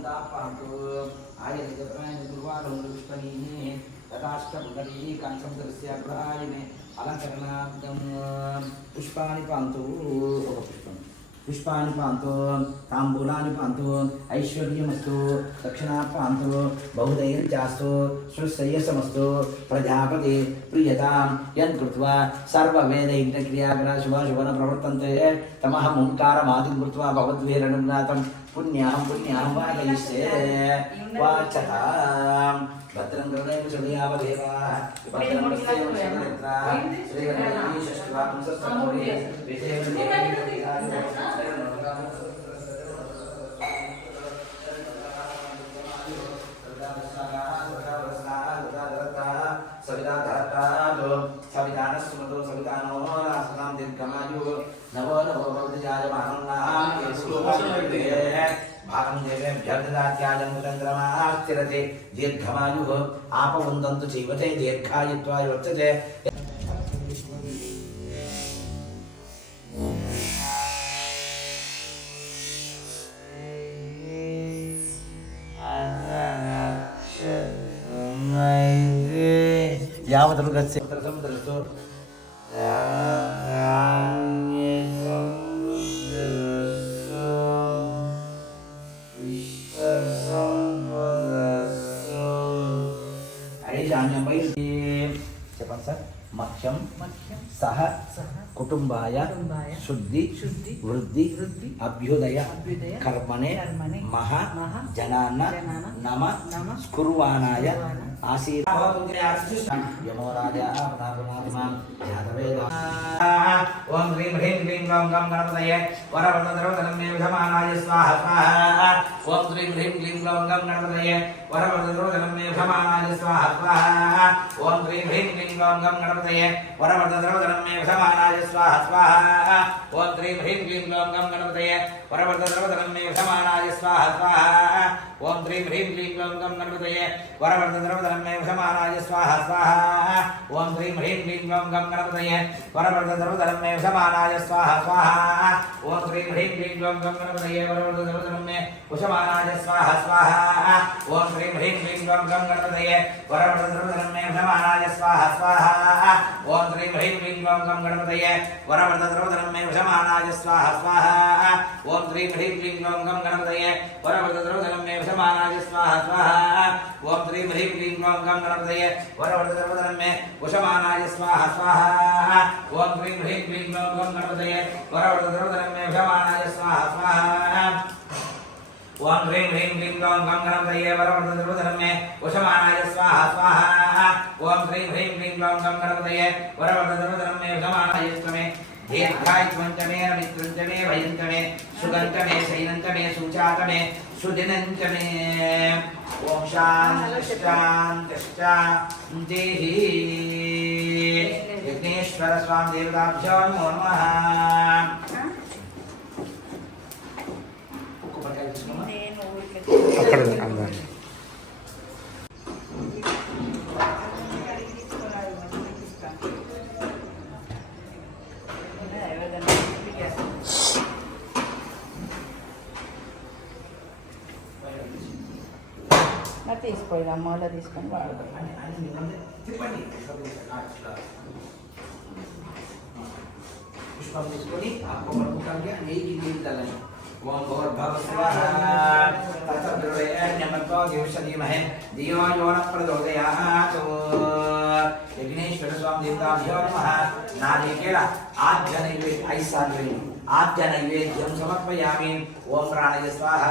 समुदापान्तु आयतजप्रायनिर्वाणमुष्पणीः तथाष्टपुण्डरी काञ्चन्द्रस्याग्रहायिने अलङ्करणाब्दं पुष्पाणि पान्तु पुष्पाणि पान्तु ताम्बूलानि पान्तु ऐश्वर्यमस्तु दक्षिणा पान्तु बहुधैर्यजास्तु सुश्रेयसमस्तु प्रजापति प्रियतां यन्कृत्वा सर्ववेदैक्रियाग्रा शुभाशुभन प्रवर्तन्ते तमहं ओंकारमादिं कृत्वा भगवद्वीरनुनाथं पुण्यां वादयिष्ये वाचतां भद्रं गृणैव सदयावदेवा भद्रं पश्येम शतनेत्रा श्रीगणेशस्तुवां सस्तमोरे सविधानस्मतो सविधानो नास्तां दीर्घमायुः नवो भवति जायमानं भागं देवेभ्यः ददात्याजं चन्द्रमा स्थिरते दीर्घमायुः आपवन्दन्तु जीवते दीर्घायुत्वाय वर्तते यावदनुगस्य समुद्रस्तु చెప్పండి సార్ మఖ్యం సహ కుటుంబాయ శుద్ధి వృద్ధి అభ్యుదయ కర్మణే మహ జనాన్న నమ స్కుర్వాణాయ यमो राजा ओम ह्रीं ह्रीं क्लीं ग्लौं गं गणपतये वरवरदधरोधनं विधमानाय स्वाहा स्वाहा ओम ह्रीं ह्रीं क्लीं ग्लौं गं गणपतये वरवरदधरोधनं विधमानाय स्वाहा स्वाहा ओम ह्रीं ह्रीं क्लीं ग्लौं गं गणपतये वरवरदधरोधनं विधमानाय स्वाहा स्वाहा ओम ह्रीं ह्रीं क्लीं ग्लौं गं गणपतये वरवरदधरोधनं विधमानाय स्वाहा स्वाहा ओम ह्रीं ह्रीं क्लीं ग्लौं गं गणपतये वरवरदधरोधनं विधमानाय स्वाहा स्वाहा ओम ह्रीं ह्रीं क्लीं ग्लौं गं गणपतये वरवरदधरोधनं विधमानाय स्वाहा स्वाहा ओम ह्रीं ह्रीं क्लीं ग्लौं गं गणपतये वरवरदधरोधनं विधमानाय स्वाहा स्वाहा ओम ह्रीं ह्रीं क्लीं ग्लौं गं गणपतये वरवरदधरोधनं विधमानाय स्वाहा स्वाहा ओम ह्रीं ह्रीं क्लीं ग्लौं गं गणपतये वरवरदधरोधनं विधमानाय स्वाहा स्वाहा ओम ह्रीं ह्रीं क्लीं ग्लौं गं गणपतये वरवरदधरोधनं विधमानाय स्वाहा स्वाहा ओम ह्रीं ह्रीं क्लीं ग्लौं गं गणपतये वरवरदधरोधनं विधमानाय स्वाहा स्वाहा ओम ह्रीं ह्रीं क्लीं ग्लौं गं गणपतये वरवरदधरोधनं विधमानाय स्वाहा स्वाहा ओम ह्रीं ह्रीं क्लीं ग्लौं गं गणपतये वरवरदधरोधनं विधमानाय स्वाहा स्वाहा ओम ह्रीं ह्रीं क्लीं ग्लौं गं गणपतये वरवरदधरोधनं विधमानाय स्वाहा दीर्घायुष्मन्तमे मित्रन्तमे भयन्तमे सुगन्तमे शैनन्तमे सुचातमे सुदिनन्तमे ओम शान्ति विघ्नेश्वर स्वामी देवताभ्यो नमो नमः తీసుకోవాలి అమ్మలో తీసుకొని వాడుకోవాలి పుష్పం తీసుకొని ఆ కొమ్మలు ముఖంగా నెయ్యి నీళ్ళని ఓం భూర్భువః తత్సవితుర్వరేణ్యం ధీమహి ధియో యో నః ప్రచోదయాత్ విఘ్నేశ్వర స్వామి దేవతాభ్యో నమః నారికేళ ఆద్య నైవేద్యం 5 సార్లు आद्य नैवेद्यं समर्पयामि ओम प्राणाय स्वाहा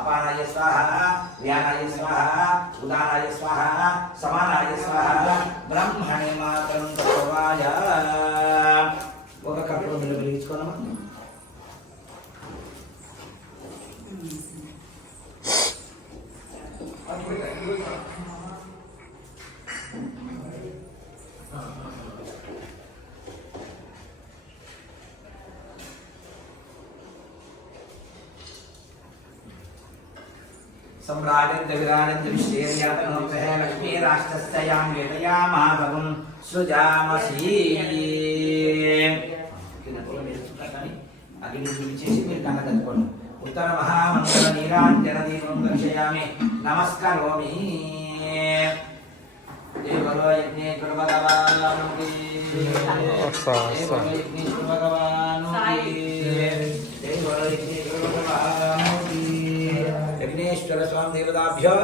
अपानाय स्वाहा व्यानाय स्वाहा उदानाय स्वाहा समानाय स्वाहा ब्रह्मणे मातरं तत्वाय ఒక కప్పులో నీళ్ళు వెలిగించుకోనమా सम्राजन् विराजन् विश्वेर्यातनोपः लक्ष्मी राष्ट्रस्यां वेदयामाभवं सृजामसि అగ్ని పిలిచేసి మీరు కళ్ళ కట్టుకోండి उत्तर महामंगल नीरांजन दीपं दर्शयामि नमस्करोमि देवलो यज्ञेश्वर भगवान् की देवलो यज्ञेश्वर भगवान् की देवलो यज्ञेश्वर भगवान् की यज्ञेश्वर स्वामी देवताभ्यो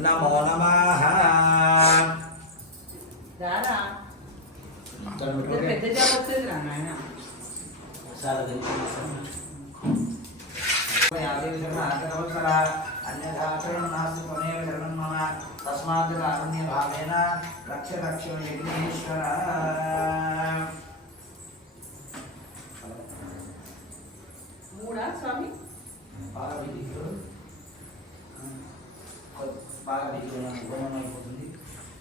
नमो नमः दादा పెద్ద జాబ్ వస్తుంది రా నాయన तस्माद्भावेन रक्ष रक्ष यज्ञेश्वर మూడా స్వామి బాగా అయిపోతుంది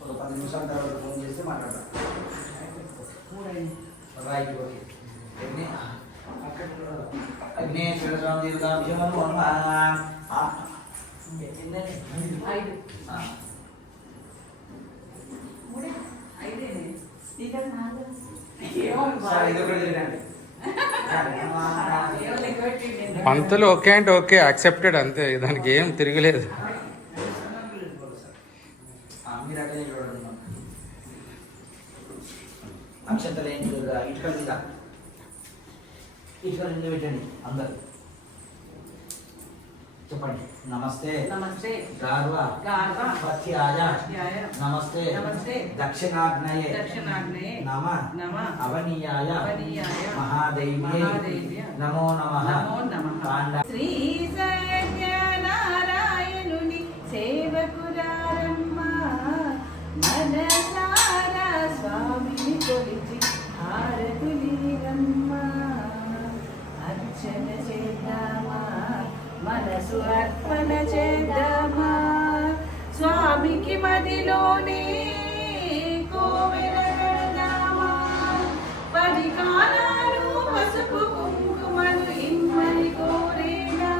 10 నిమిషాల తర్వాత ఫోన్ చేస్తే మాట్లాడతాం రైట్ ఓకే అగ్నేశ్వర స్వామి దేవతాభ్యో నమో నమః పంతులు ఓకే అంటే ఓకే యాక్సెప్టెడ్ అంతే, దానికి ఏం తిరగలేదు. అక్షంతలు ఏంటి ఇటుకల మీద పెట్టండి అందరు చెప్పండి. నమస్తే నమస్తే గార్వా గార్వా పత్యాయ నమస్తే నమస్తే దక్షిణాగ్నయే దక్షిణాగ్నయే నమ నమ అవనీయాయ అవనీయాయ మహాదేవ్యే మహాదేవ్య నమో నమః నమో నమః. శ్రీ సత్యనారాయణుని సేవకురారమ్మ మనసారా స్వామిని కొలిచి హారతులీరమ్మ అర్చన చేద్దామా మనసు అర్పణ చేద్దామా స్వామికి మదిలోనే కోవెలగడదామా పరికారాలు పసుపు కుంకుమలు ఇమ్మని కోరేనా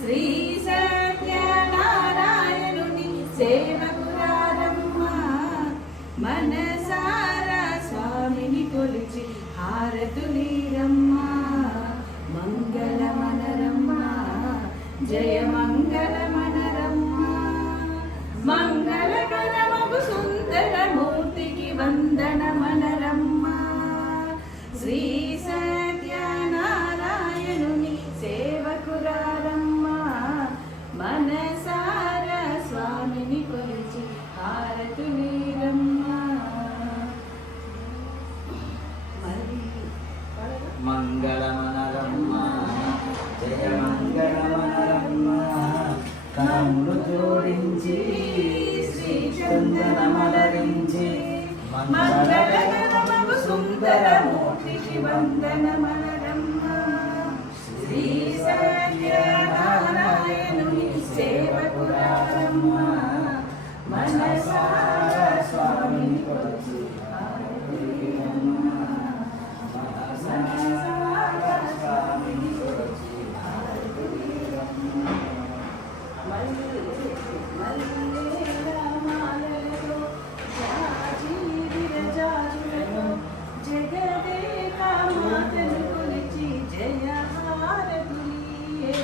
శ్రీ సత్యనారాయణుని సేవకురారమ్మ మనసారా స్వామిని కొలిచి హారతులీరమ్మ మంగళ మనరమ్మ జయ మంగళ మనరమ్మ మంగళకరమగు సుందర మూర్తికి వందన మనరమ్మ శ్రీ సత్యనారాయణుని సేవకురారమ్మ మనసారా స్వామిని కొలిచి హారతులీరమ్మ. మంగళమనరమ్మ జయ మంగళమనరమ్మ కరములు జోడించి శ్రీ చందనమలరించి మంగళకరమగు సుందర మూర్తికి వందన మనరమ్మ శ్రీ సత్యనారాయణుని సేవకురారమ్మ మనసారా స్వామిని కొలిచి హారతులీరమ్మ. మనసారా స్వామిని కొలిచి హారతులీరమ్మ. మల్లెలమాలలతో జాజి విరజాజులతో జగదేక మాతను కొలిచి జయ హారతులీయే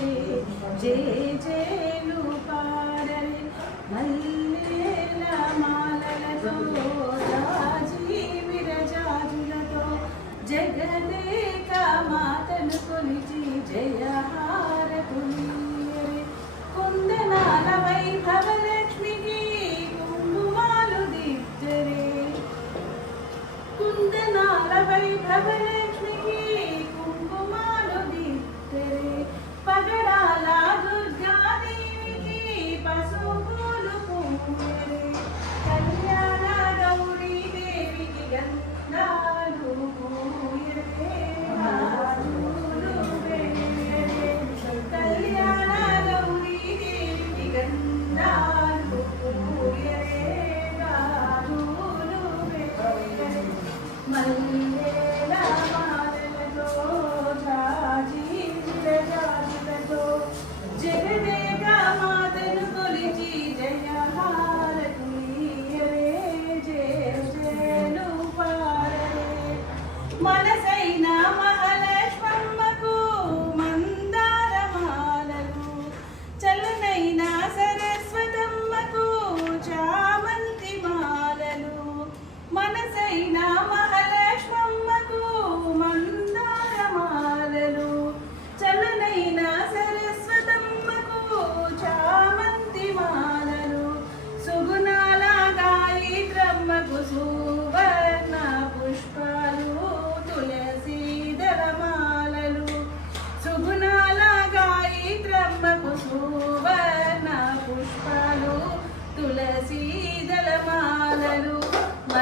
జయ జయలు పాడరే మల్లెల మాలలతో జాజి విరజాజులతో జగదేక మాతను కొలిచి జయ హారతులీయే కుందనాల వైభవ లక్ష్మికి కుంకుమాలు దిద్దరే కుందనాల వైభవ లక్ష్మికి కుంకుమాలు దిద్దరే పగడాల దుర్గాదేవికి పసుపులు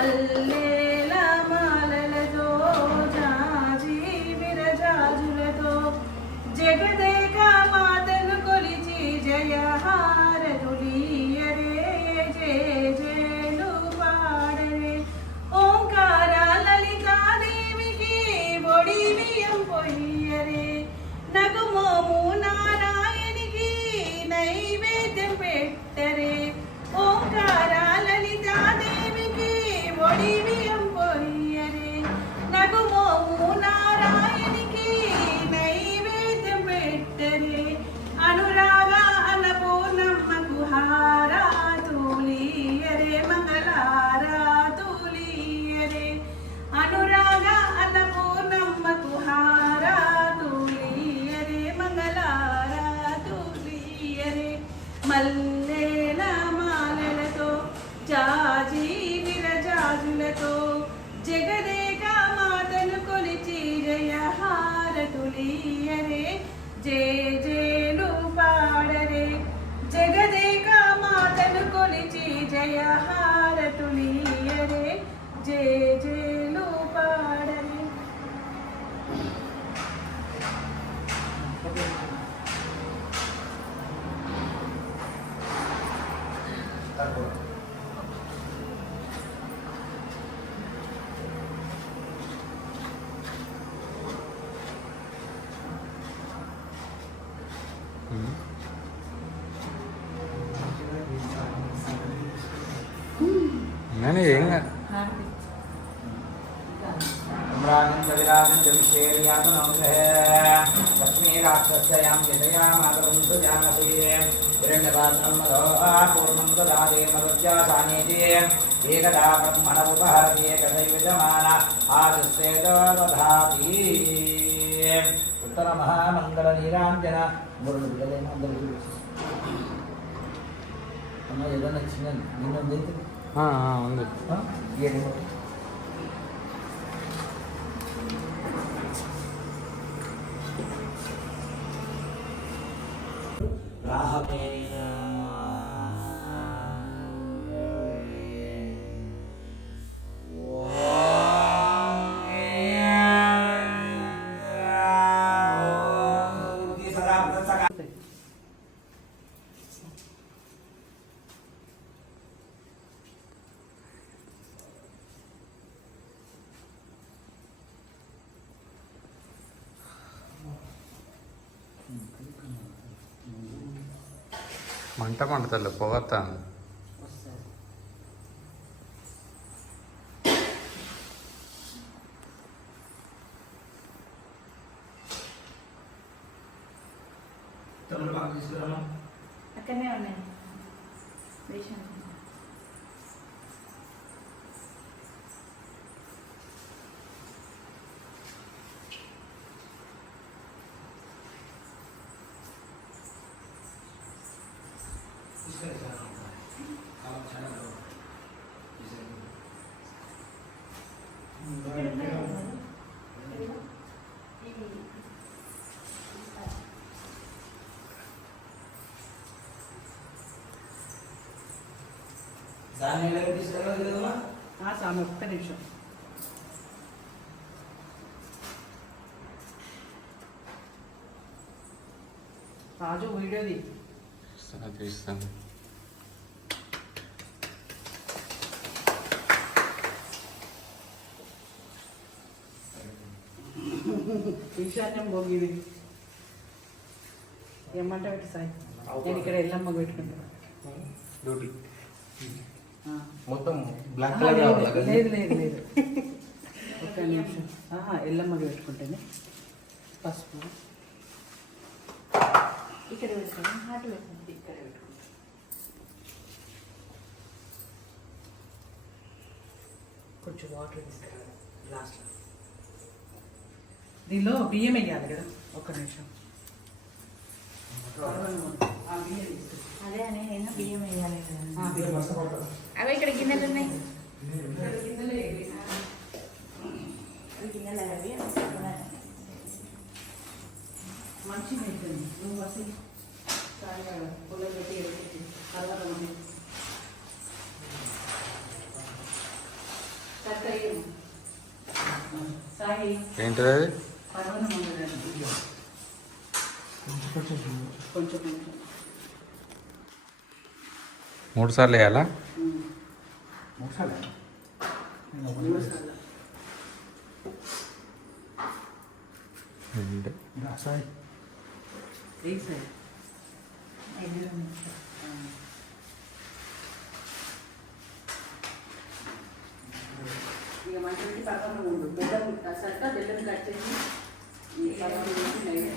మల్లేల మాలలతో జాజి విరజాజులతో జగదేక మాతను కొలిచి జయహారతులీయరే జయ జయలు పాడరే ఓంకార లలితాదేవికి బొడి బియ్యం పొయ్యరే నగుమోము నారాయణికి నైవేద్యం పెట్టరే ఓంకార లలితాదేవికి బొడి బియ్యం పొయ్యరే నగుమోము నారాయణికి నైవేద్యం పెట్టరే అనురాగ అన్నపూర్ణమ్మకు హారాతులీయరే మంగళారాతులీయరే అనురాగ అన్నపూర్ణమ్మకు హారాతులీయరే మంగళారాతులీయరే మల్లేల మాలలతో జాజి విరజాజులతో జగదేక మాతను కొలిచి జయహారతులీయరే జయ జయలు పాడరే జగదేక మాతను కొలిచి జయహారతులీయరే జయ జయలు పాడరే నేను ఏం కాదు. लक्ष्मी राक्षस्यां यतया मातरं सुजानति हिरण्यपात्रं पूर्णं ददाति मरुज्जासानीति एकदा ब्रह्मणमुपहरति एकदैव जमान आदिस्ते दधाति उत्तरमहामङ्गलनीराञ्जन అమ్మ ఏదైనా చిన్న నిన్న ఉంది మంట మంటతలే పొగత్తాను. అక్కడనే ఉన్నాయి వేషం సామె ఒక్క నిమిషం రాజు వీడియోది తీస్తాను. ఈశాన్యం భోగిది ఏమంటే పెట్టి సాయి నేను ఇక్కడ ఎల్లమ్మ పెట్టుకుంటాను మొత్తం బ్లాక్ లేదు లేదు లేదు ఒక్క నిమిషం ఎల్లమ్మకి పెట్టుకుంటేనే పసుపు ఇక్కడ పెట్టుకోండి హాట్ పెట్టుకోండి ఇక్కడ పెట్టుకుంటాం కొంచెం వాటర్ తీసుకురావాలి లాస్ట్లో దీనిలో బియ్యం వేయాలి కదా ఒక్క నిమిషం అదే అనే నేను బియ్యం వేయాలి కదా బియ్యం అవి ఇక్కడ గిన్నెలు ఉన్నాయి గిన్నెలే గిన్నెలు అవి మంచిగా అవుతుంది నువ్వు అసలు పొలం పెట్టి తర్వాత ఏంటిది అది? పర్వతం ఉండదండి. కొంచెం కొంచెం 3 సార్లు వేయాలా? మూడు సార్లు. రెండు. ఏ సార్? ఇక మంచి పర్వతం ఉండు. బెల్లం సరిగ్గా బెల్లం కట్ చేసి ఈ పర్వతం వేసి నైవేద్యం